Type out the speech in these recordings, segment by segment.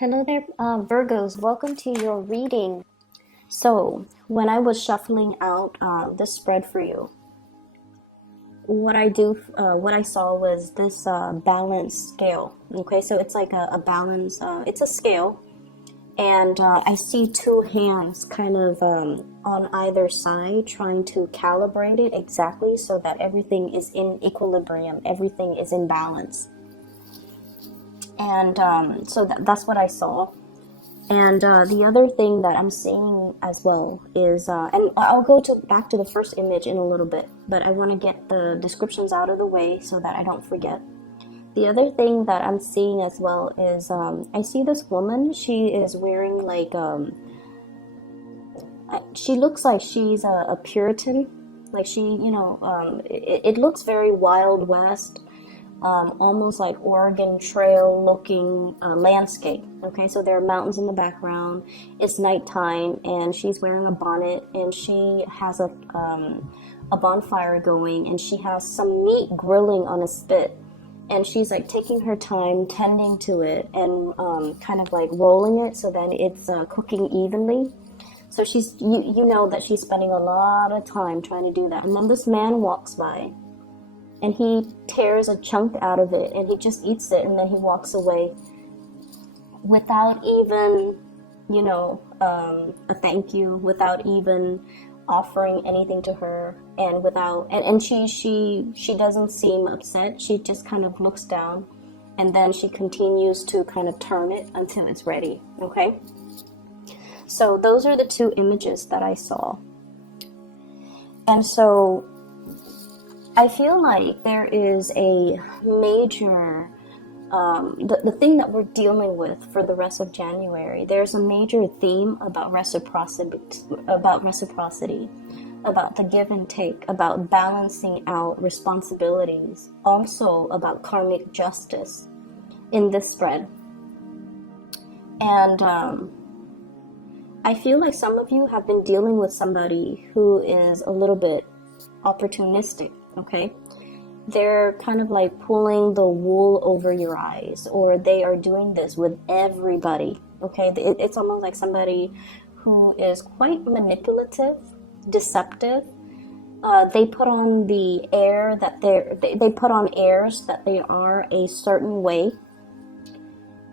Hello there, Virgos. Welcome to your reading. So, when I was shuffling out this spread for you, what I saw was this balance scale. Okay, so it's like a balance. It's a scale, and I see two hands kind of on either side, trying to calibrate it exactly so that everything is in equilibrium, everything is in balance. And so that's what I saw. And the other thing that I'm seeing as well is, and I'll go back to the first image in a little bit, but I want to get the descriptions out of the way so that I don't forget. The other thing that I'm seeing as well is, I see this woman. She is wearing like, she looks like she's a Puritan. Like it looks very Wild West. Almost like Oregon Trail looking landscape. Okay, so there are mountains in the background. It's nighttime, and she's wearing a bonnet, and she has a bonfire going, and she has some meat grilling on a spit, and she's like taking her time tending to it and kind of like rolling it so that it's cooking evenly. So you know that she's spending a lot of time trying to do that, and then this man walks by. And he tears a chunk out of it and he just eats it, and then he walks away without even, a thank you, without even offering anything to her, and she doesn't seem upset. She just kind of looks down, and then she continues to kind of turn it until it's ready. Okay? So those are the two images that I saw. And so I feel like there is a major, the thing that we're dealing with for the rest of January, there's a major theme about reciprocity, about the give and take, about balancing out responsibilities, also about karmic justice in this spread. And I feel like some of you have been dealing with somebody who is a little bit opportunistic. Okay, they're kind of like pulling the wool over your eyes, or they are doing this with everybody. Okay, it's almost like somebody who is quite manipulative, deceptive. They put on the air that they put on airs that they are a certain way,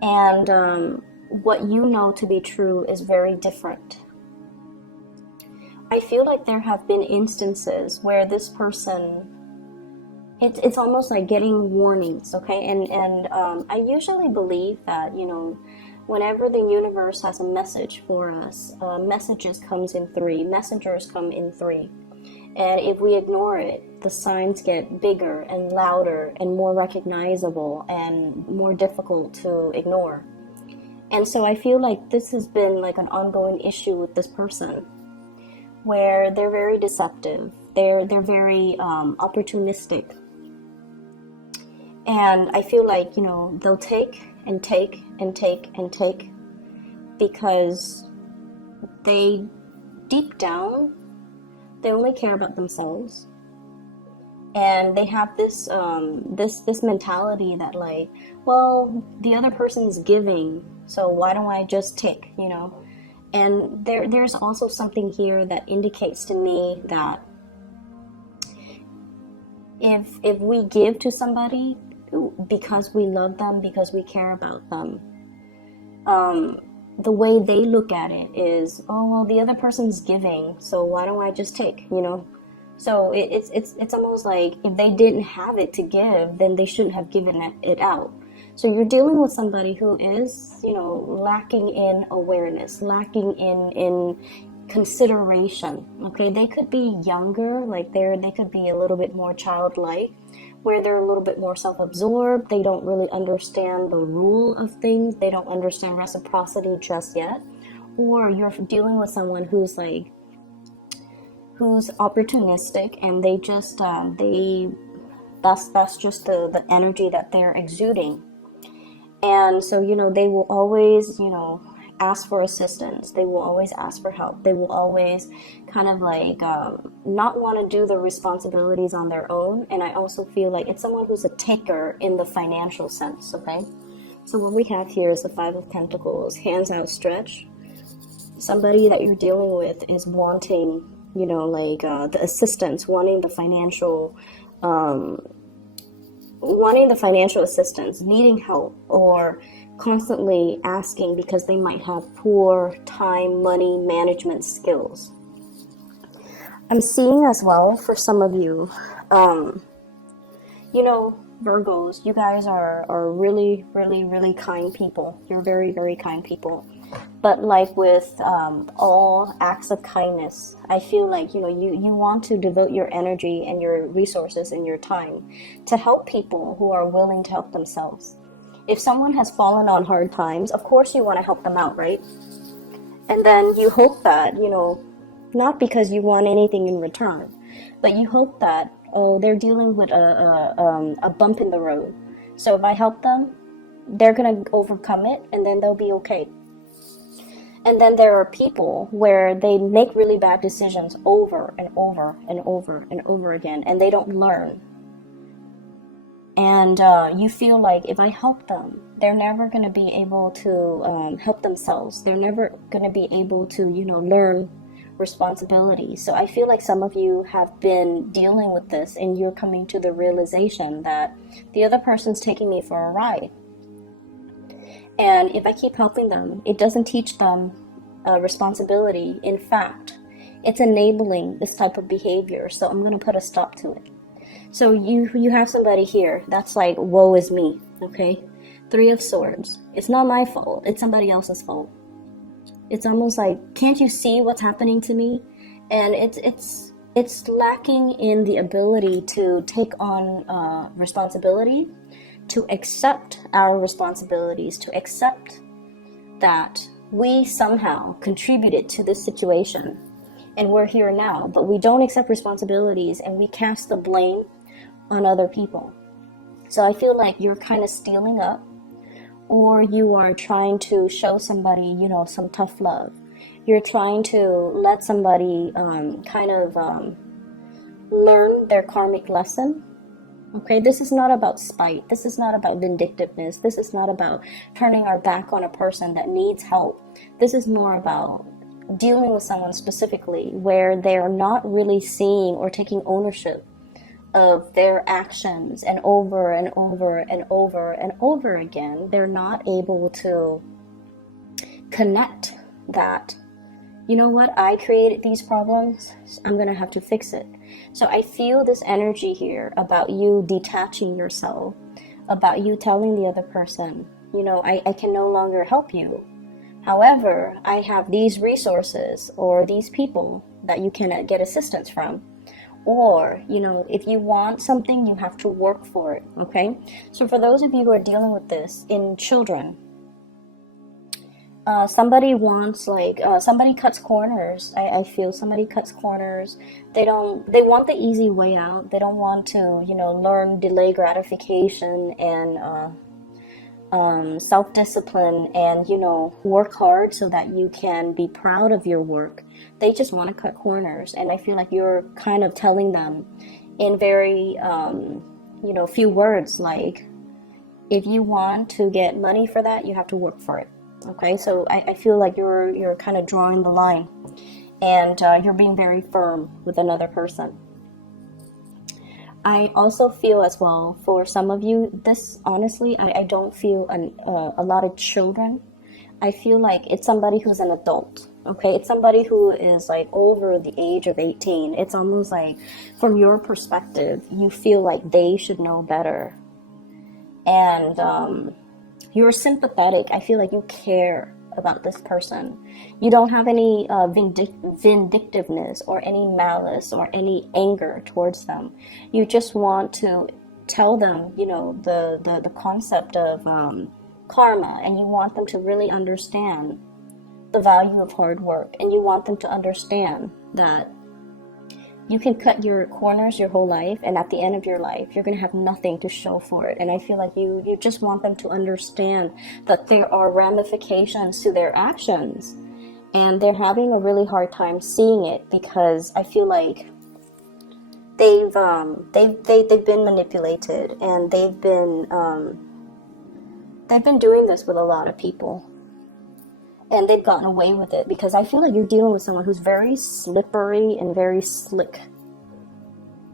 and what you know to be true is very different. I feel like there have been instances where this person, it's almost like getting warnings, okay? And I usually believe that, whenever the universe has a message for us, messengers come in three. And if we ignore it, the signs get bigger and louder and more recognizable and more difficult to ignore. And so I feel like this has been like an ongoing issue with this person, where they're very deceptive, they're very opportunistic, and I feel like they'll take and take and take and take, because they deep down they only care about themselves, and they have this this mentality that like, well, the other person's giving, so why don't I just take, And there's also something here that indicates to me that if we give to somebody because we love them, because we care about them, the way they look at it is, oh, well, the other person's giving, so why don't I just take, So it's almost like if they didn't have it to give, then they shouldn't have given it out. So you're dealing with somebody who is, lacking in awareness, lacking in consideration. Okay, they could be younger, like they could be a little bit more childlike, where they're a little bit more self-absorbed. They don't really understand the rule of things. They don't understand reciprocity just yet. Or you're dealing with someone who's opportunistic, and they just that's just the energy that they're exuding. And so, they will always, ask for assistance. They will always ask for help. They will always kind of like not want to do the responsibilities on their own. And I also feel like it's someone who's a taker in the financial sense, okay? So what we have here is the Five of Pentacles, hands outstretched. Somebody that you're dealing with is wanting, you know, like the assistance, wanting the financial assistance, needing help, or constantly asking because they might have poor time, money management skills. I'm seeing as well for some of you, you know, Virgos, you guys are really, really, really kind people. You're very, very kind people. But like with all acts of kindness, I feel like, you know, you want to devote your energy and your resources and your time to help people who are willing to help themselves. If someone has fallen on hard times, of course you want to help them out, right? And then you hope that, you know, not because you want anything in return, but you hope that, oh, they're dealing with a bump in the road. So if I help them, they're going to overcome it and then they'll be okay. And then there are people where they make really bad decisions over and over and over and over again, and they don't learn. And you feel like if I help them, they're never going to be able to help themselves. They're never going to be able to, you know, learn responsibility. So I feel like some of you have been dealing with this and you're coming to the realization that the other person's taking me for a ride. And if I keep helping them, it doesn't teach them responsibility. In fact, it's enabling this type of behavior. So I'm going to put a stop to it. So you have somebody here that's like, woe is me, okay? Three of Swords. It's not my fault. It's somebody else's fault. It's almost like, can't you see what's happening to me? And it's lacking in the ability to take on responsibility, to accept our responsibilities, to accept that we somehow contributed to this situation and we're here now, but we don't accept responsibilities and we cast the blame on other people. So I feel like you're kind of stealing up, or you are trying to show somebody, you know, some tough love. You're trying to let somebody learn their karmic lesson. Okay, this is not about spite. This is not about vindictiveness. This is not about turning our back on a person that needs help. This is more about dealing with someone specifically where they're not really seeing or taking ownership of their actions, and over and over and over and over again, they're not able to connect that, you know what, I created these problems, I'm going to have to fix it. So I feel this energy here about you detaching yourself, about you telling the other person, you know, I can no longer help you. However, I have these resources or these people that you can get assistance from. Or, you know, if you want something, you have to work for it, okay? So for those of you who are dealing with this in children, somebody wants, like, somebody cuts corners. I feel somebody cuts corners. They want the easy way out. They don't want to, you know, learn delay gratification and self-discipline and, you know, work hard so that you can be proud of your work. They just want to cut corners, and I feel like you're kind of telling them in very, you know, few words, like, if you want to get money for that, you have to work for it. Okay, so I feel like you're kind of drawing the line, and you're being very firm with another person. I also feel as well, for some of you, this, honestly, I don't feel a lot of children. I feel like it's somebody who's an adult, okay? It's somebody who is like over the age of 18. It's almost like, from your perspective, you feel like they should know better. And you're sympathetic. I feel like you care about this person. You don't have any vindictiveness or any malice or any anger towards them. You just want to tell them, you know, the concept of karma, and you want them to really understand the value of hard work, and you want them to understand that you can cut your corners your whole life, and at the end of your life, you're going to have nothing to show for it. And I feel like you just want them to understand that there are ramifications to their actions, and they're having a really hard time seeing it because I feel like they've been manipulated, and they've been They've been doing this with a lot of people, and they've gotten away with it, because I feel like you're dealing with someone who's very slippery and very slick.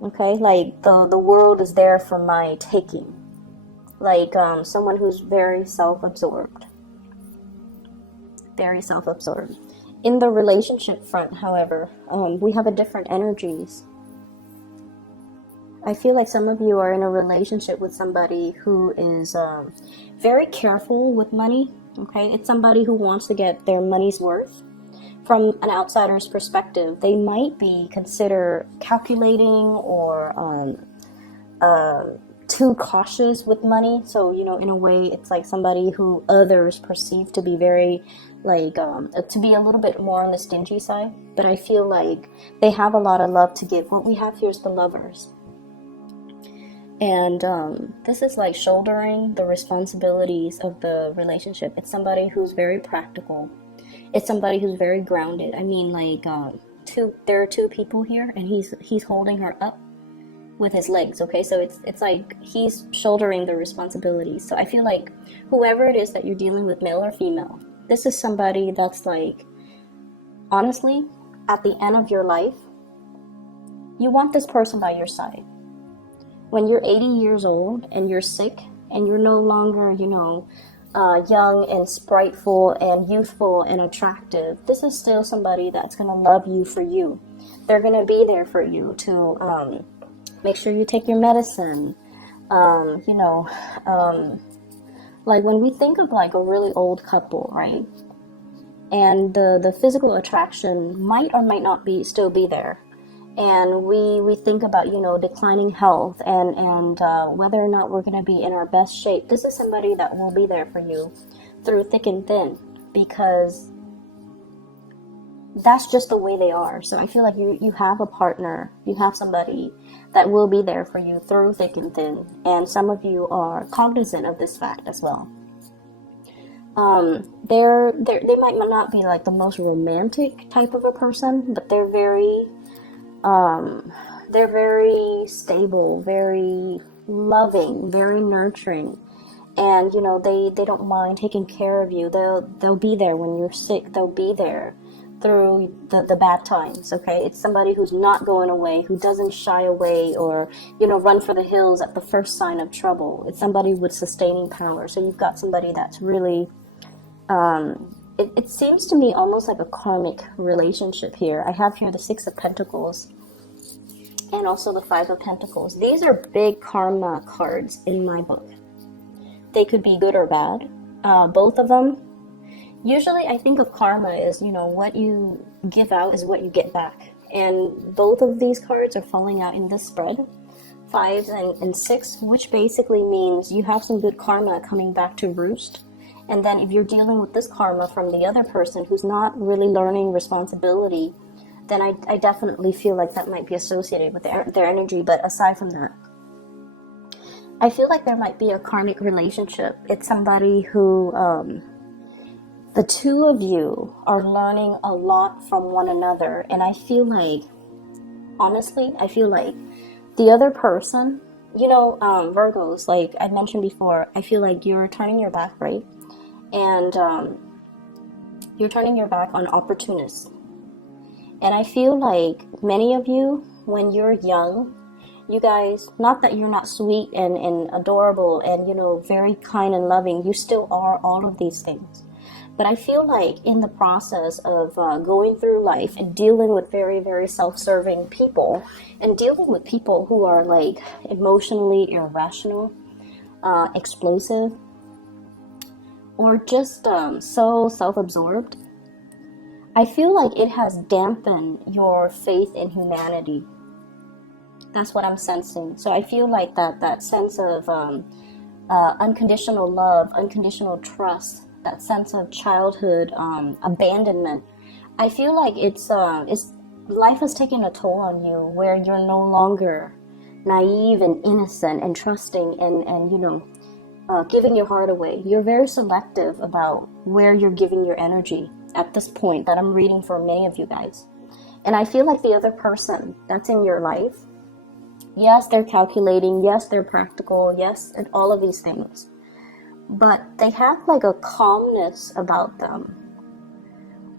Okay, like the world is there for my taking. Like someone who's very self-absorbed. Very self-absorbed. In the relationship front, however, we have a different energies. I feel like some of you are in a relationship with somebody who is very careful with money. Okay, it's somebody who wants to get their money's worth. From an outsider's perspective, they might be considered calculating or too cautious with money. So, you know, in a way, it's like somebody who others perceive to be very, like, to be a little bit more on the stingy side. But I feel like they have a lot of love to give. What we have here is the Lovers. And this is like shouldering the responsibilities of the relationship. It's somebody who's very practical. It's somebody who's very grounded. I mean, like, there are two people here, and he's holding her up with his legs. Okay, so it's like he's shouldering the responsibilities. So I feel like whoever it is that you're dealing with, male or female, this is somebody that's like, honestly, at the end of your life, you want this person by your side. When you're 80 years old and you're sick and you're no longer, you know, young and spriteful and youthful and attractive, this is still somebody that's going to love you for you. They're going to be there for you to make sure you take your medicine. You know, like when we think of like a really old couple, right? And the physical attraction might or might not still be there. And we think about, you know, declining health and whether or not we're going to be in our best shape. This is somebody that will be there for you through thick and thin, because that's just the way they are. So I feel like you have a partner, you have somebody that will be there for you through thick and thin. And some of you are cognizant of this fact as well. They might not be like the most romantic type of a person, but they're very stable, very loving, very nurturing, and you know they don't mind taking care of you. They'll be there when you're sick. They'll be there through the bad times. Okay, it's somebody who's not going away, who doesn't shy away or, you know, run for the hills at the first sign of trouble. It's somebody with sustaining power. So you've got somebody that's really it seems to me almost like a karmic relationship here. I have here the Six of Pentacles and also the Five of Pentacles. These are big karma cards in my book. They could be good or bad. Both of them. Usually I think of karma as, you know, what you give out is what you get back. And both of these cards are falling out in this spread. 5 and 6, which basically means you have some good karma coming back to roost. And then if you're dealing with this karma from the other person who's not really learning responsibility, then I definitely feel like that might be associated with their energy. But aside from that, I feel like there might be a karmic relationship. It's somebody who, the two of you are learning a lot from one another. And I feel like, honestly, I feel like the other person, you know, Virgos, like I mentioned before, I feel like you're turning your back, right? And you're turning your back on opportunists. And I feel like many of you, when you're young, you guys, not that you're not sweet and adorable and, you know, very kind and loving, you still are all of these things. But I feel like in the process of going through life and dealing with very, very self-serving people and dealing with people who are like emotionally irrational, explosive, or just so self-absorbed, I feel like it has dampened your faith in humanity. That's what I'm sensing. So I feel like that sense of unconditional love, unconditional trust, that sense of childhood abandonment, I feel like it's life has taken a toll on you, where you're no longer naive and innocent and trusting and you know, giving your heart away. You're very selective about where you're giving your energy at this point that I'm reading for many of you guys. And I feel like the other person that's in your life, yes, they're calculating, yes, they're practical, yes, and all of these things. but they have like a calmness about them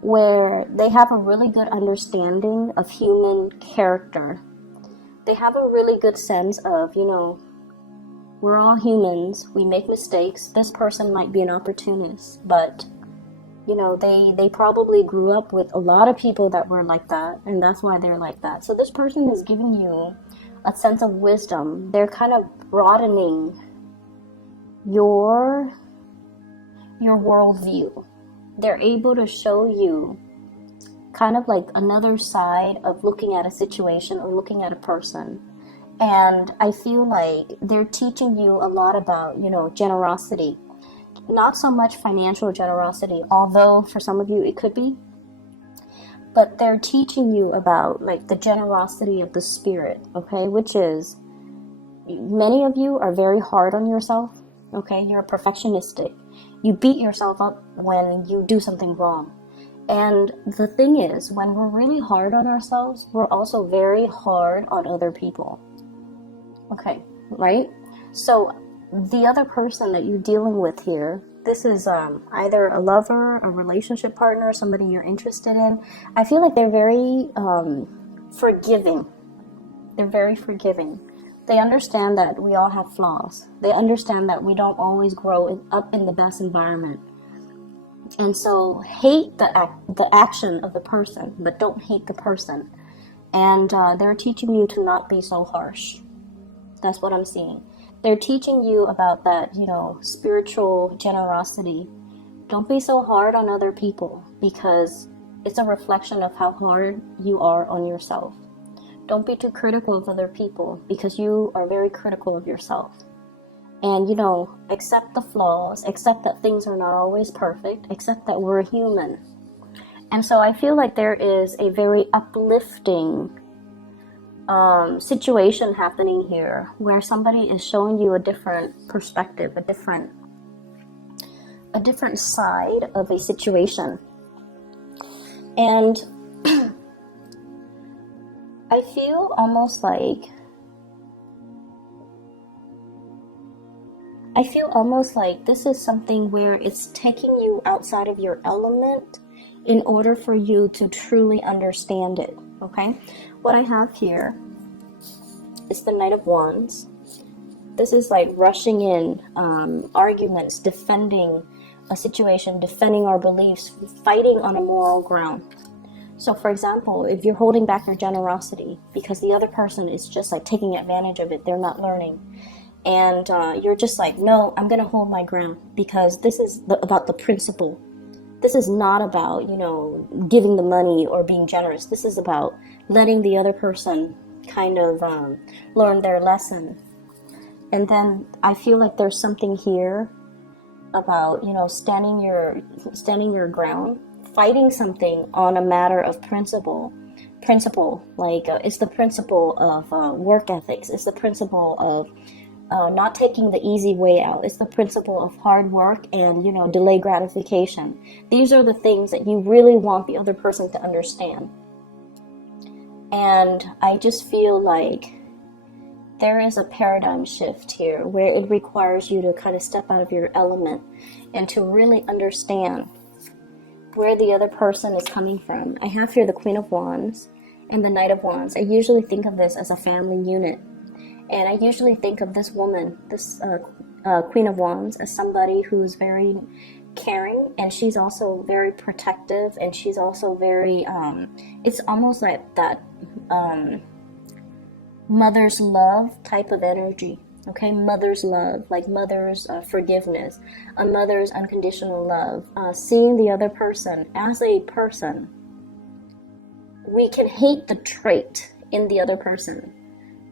where they have a really good understanding of human character. They have a really good sense of, we're all humans, we make mistakes. This person might be an opportunist, but they probably grew up with a lot of people that were like that, and that's why they're like that. So this person is giving you a sense of wisdom. They're kind of broadening your worldview. They're able to show you kind of like another side of looking at a situation or looking at a person. And I feel like they're teaching you a lot about, generosity. Not so much financial generosity, although for some of you it could be. But they're teaching you about like the generosity of the spirit, okay? Which is, many of you are very hard on yourself, okay? You're perfectionistic. You beat yourself up when you do something wrong. And the thing is, when we're really hard on ourselves, we're also very hard on other people. Okay, right? So the other person that you're dealing with here, this is either a lover, a relationship partner, somebody you're interested in. I feel like they're very forgiving. They're very forgiving. They understand that we all have flaws. They understand that we don't always grow up in the best environment. And so hate the action of the person, but don't hate the person. And they're teaching you to not be so harsh. That's what I'm seeing. They're teaching you about that, spiritual generosity. Don't be so hard on other people, because it's a reflection of how hard you are on yourself. Don't be too critical of other people, because you are very critical of yourself. And, accept the flaws, accept that things are not always perfect, accept that we're human. And so I feel like there is a very uplifting situation happening here, where somebody is showing you a different perspective, a different side of a situation. And I feel almost like this is something where it's taking you outside of your element in order for you to truly understand it, okay? What I have here is the Knight of Wands. This is like rushing in, arguments, defending a situation, defending our beliefs, fighting on a moral ground. So for example, if you're holding back your generosity because the other person is just like taking advantage of it, they're not learning. And you're just like, no, I'm going to hold my ground, because this is about the principle. This is not about, giving the money or being generous. This is about letting the other person kind of learn their lesson. And then I feel like there's something here about, standing your ground, fighting something on a matter of principle, like it's the principle of work ethics. It's the principle of not taking the easy way out. It's the principle of hard work and, delay gratification. These are the things that you really want the other person to understand. And I just feel like there is a paradigm shift here where it requires you to kind of step out of your element and to really understand where the other person is coming from. I have here the Queen of Wands and the Knight of Wands. I usually think of this as a family unit. And I usually think of this woman, this Queen of Wands, as somebody who's very caring, and she's also very protective, and she's also very, it's almost like that mother's love type of energy, okay? Mother's love, like mother's forgiveness, a mother's unconditional love, seeing the other person as a person. We can hate the trait in the other person,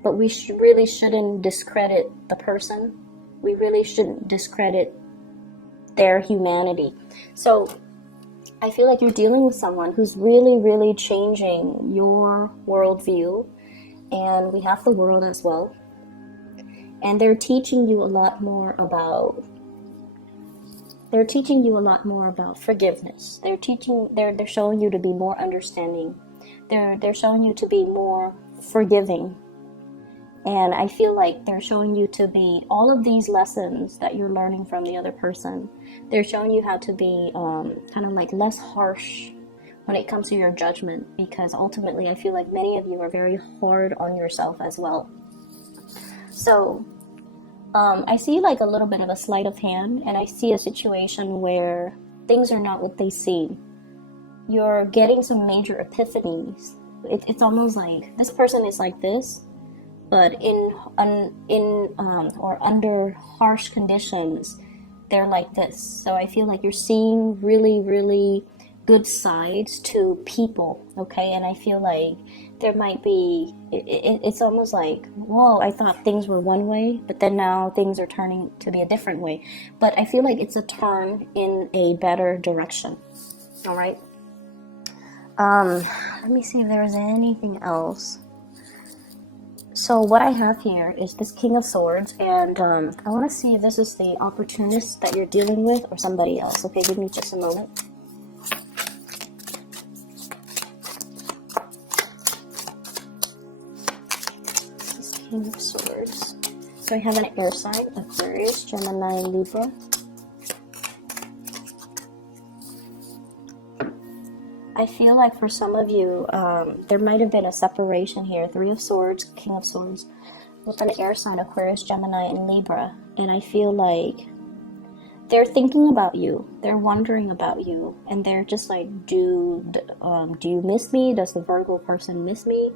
but we really shouldn't discredit the person. We really shouldn't discredit their humanity. So I feel like you're dealing with someone who's really, really changing your worldview. And we have the World as well. And they're teaching you a lot more about forgiveness. They're showing you to be more understanding. They're showing you to be more forgiving. And I feel like they're showing you to be all of these lessons that you're learning from the other person. They're showing you how to be kind of like less harsh when it comes to your judgment, because ultimately I feel like many of you are very hard on yourself as well. So I see like a little bit of a sleight of hand, and I see a situation where things are not what they seem. You're getting some major epiphanies. It's almost like this person is like this, but or under harsh conditions, they're like this. So I feel like you're seeing really, really good sides to people, okay? And I feel like there might be, it's almost like, whoa, I thought things were one way, but then now things are turning to be a different way. But I feel like it's a turn in a better direction, all right? Let me see if there's anything else. So what I have here is this King of Swords, and I want to see if this is the opportunist that you're dealing with or somebody else. Okay, give me just a moment. King of Swords. So I have an air sign, Aquarius, Gemini, and Libra. I feel like for some of you, there might have been a separation here. Three of Swords, King of Swords, with an air sign, Aquarius, Gemini, and Libra. And I feel like they're thinking about you. They're wondering about you. And they're just like, do you miss me? Does the Virgo person miss me?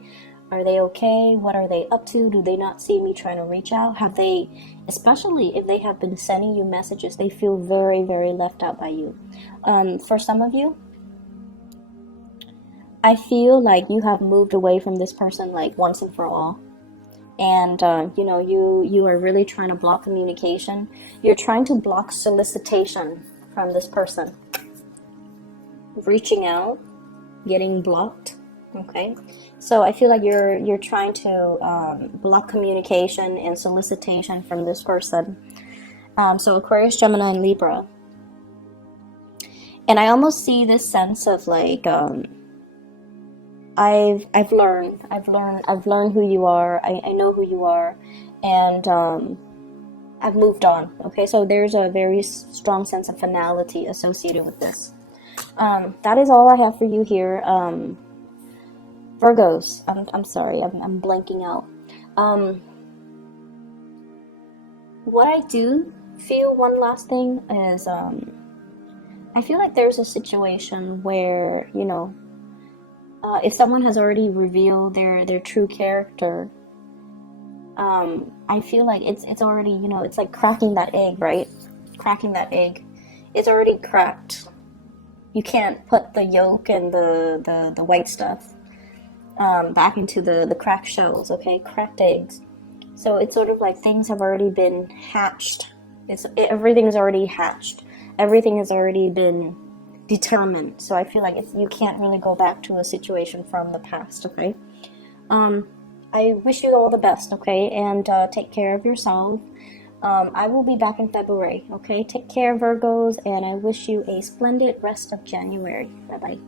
Are they okay? What are they up to? Do they not see me trying to reach out? Have they, especially if they have been sending you messages, they feel very, very left out by you. For some of you, I feel like you have moved away from this person like once and for all. And, you are really trying to block communication. You're trying to block solicitation from this person. Reaching out, getting blocked. Okay, so I feel like you're trying to block communication and solicitation from this person. So Aquarius, Gemini, and Libra. And I almost see this sense of like I've learned who you are. I know who you are, and I've moved on. Okay, so there's a very strong sense of finality associated with this. That is all I have for you here. Virgos, I'm sorry, I'm blanking out. What I do feel, one last thing, is I feel like there's a situation where, if someone has already revealed their true character, I feel like it's already, it's like cracking that egg, right? Cracking that egg. It's already cracked. You can't put the yolk and the white stuff back into the cracked shells, okay? Cracked eggs. So it's sort of like things have already been hatched. Everything's already hatched. Everything has already been determined. So I feel like you can't really go back to a situation from the past, okay? I wish you all the best, okay? And take care of yourself. I will be back in February, okay? Take care, Virgos, and I wish you a splendid rest of January. Bye-bye.